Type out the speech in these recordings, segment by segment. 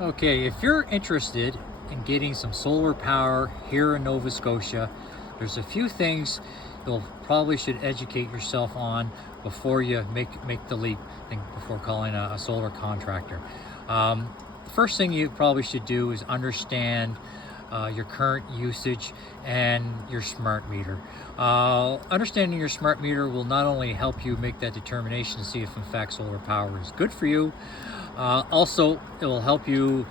Okay, if you're interested in getting some solar power here in Nova Scotia, there's a few things you'll probably should educate yourself on before you make the leap, before calling a solar contractor. The first thing you probably should do is understand your current usage and your smart meter. Understanding your smart meter will not only help you make that determination to see if in fact solar power is good for you, also it will help you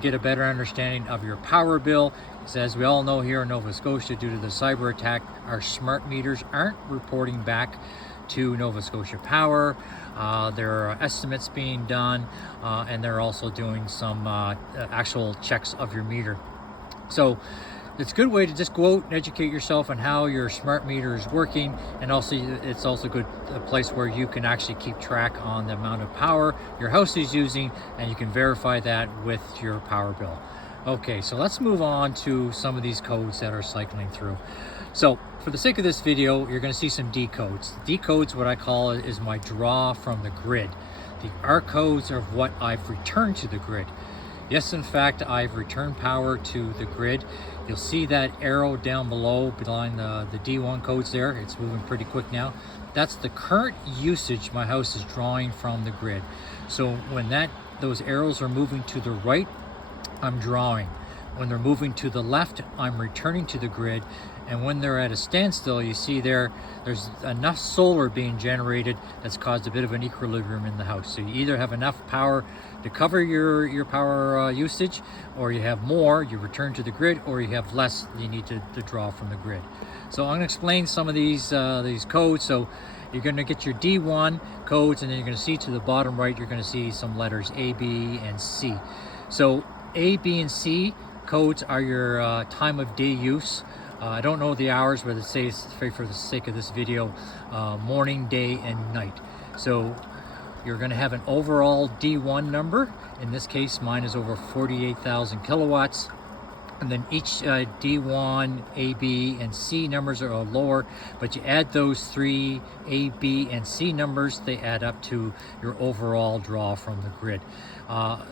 get a better understanding of your power bill. So as we all know, here in Nova Scotia, due to the cyber attack, our smart meters aren't reporting back to Nova Scotia Power. There are estimates being done, and they're also doing some actual checks of your meter. So it's a good way to just go out and educate yourself on how your smart meter is working, and also it's also a place where you can actually keep track on the amount of power your house is using, and you can verify that with your power bill. Okay, so let's move on to some of these codes that are cycling through. So for the sake of this video, you're going to see some D codes. D codes, what I call it, is my draw from the grid. The R codes are what I've returned to the grid. Yes, in fact, I've returned power to the grid. You'll see that arrow down below behind the D1 codes there. It's moving pretty quick now. That's the current usage my house is drawing from the grid. So when those arrows are moving to the right, I'm drawing. When they're moving to the left, I'm returning to the grid. And when they're at a standstill, you see there's enough solar being generated that's caused a bit of an equilibrium in the house. So you either have enough power to cover your power usage, or you have more, you return to the grid, or you have less, you need to draw from the grid. So I'm going to explain some of these codes. So you're going to get your D1 codes, and then you're going to see to the bottom right, you're going to see some letters A, B, and C. So A, B, and C codes are your time of day use. I don't know the hours, but it says, for the sake of this video, morning, day, and night. So you're going to have an overall D1 number. In this case, mine is over 48,000 kilowatts. And then each D1, A, B, and C numbers are lower, but you add those three A, B, and C numbers, they add up to your overall draw from the grid.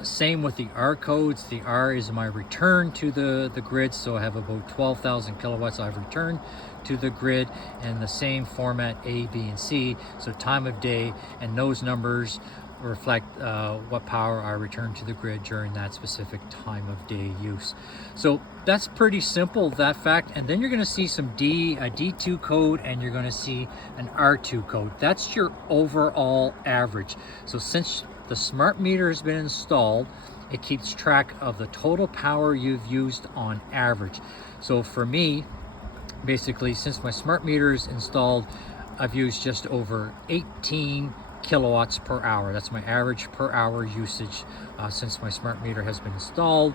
Same with the R codes. The R is my return to the grid, so I have about 12,000 kilowatts I've returned to the grid, and the same format A, B, and C, so time of day, and those numbers reflect what power I return to the grid during that specific time of day use. So that's pretty simple, that fact. And then you're going to see a D2 code, and you're going to see an R2 code. That's your overall average. So since the smart meter has been installed, it keeps track of the total power you've used on average. So for me, basically, since my smart meter is installed, I've used just over 18 kilowatts per hour. That's my average per hour usage since my smart meter has been installed.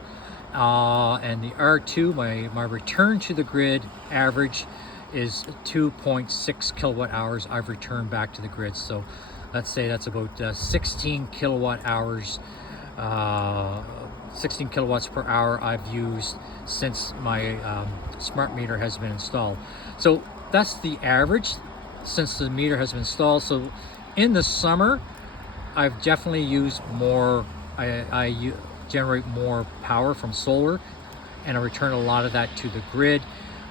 And the R2, my return to the grid average is 2.6 kilowatt hours I've returned back to the grid. So let's say that's about 16 kilowatt hours, 16 kilowatts per hour I've used since my smart meter has been installed. So that's the average since the meter has been installed. So in the summer, I've definitely used more. I generate more power from solar, and I return a lot of that to the grid.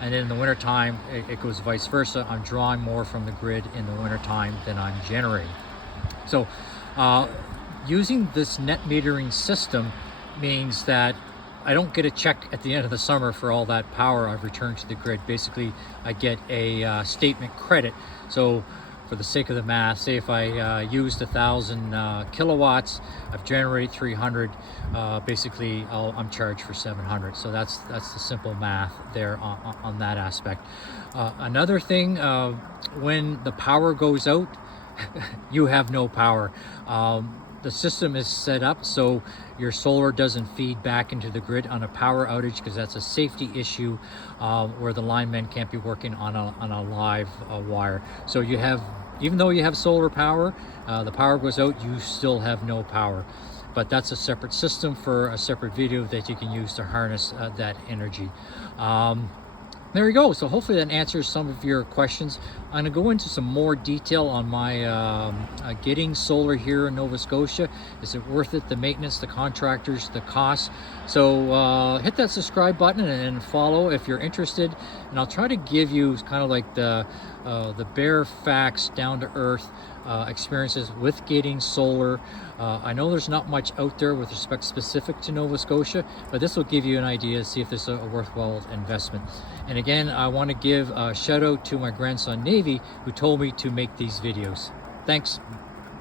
And then in the wintertime, it goes vice versa. I'm drawing more from the grid in the wintertime than I'm generating. So using this net metering system means that I don't get a check at the end of the summer for all that power I've returned to the grid. Basically, I get a statement credit. So for the sake of the math, say if I used 1,000 kilowatts, I've generated 300, basically I'm charged for 700. So that's the simple math there on that aspect. Another thing, when the power goes out, you have no power. The system is set up so your solar doesn't feed back into the grid on a power outage, because that's a safety issue where the linemen can't be working on a live wire. So you have, even though you have solar power, the power goes out, you still have no power. But that's a separate system for a separate video that you can use to harness that energy. There you go. So hopefully that answers some of your questions. I'm going to go into some more detail on my getting solar here in Nova Scotia. Is it worth it? The maintenance, the contractors, the costs. So hit that subscribe button and follow if you're interested. And I'll try to give you kind of like the bare facts, down to earth experiences with getting solar. I know there's not much out there with respect specific to Nova Scotia, but this will give you an idea, see if this is a worthwhile investment. And again, I want to give a shout out to my grandson Navy, who told me to make these videos. Thanks.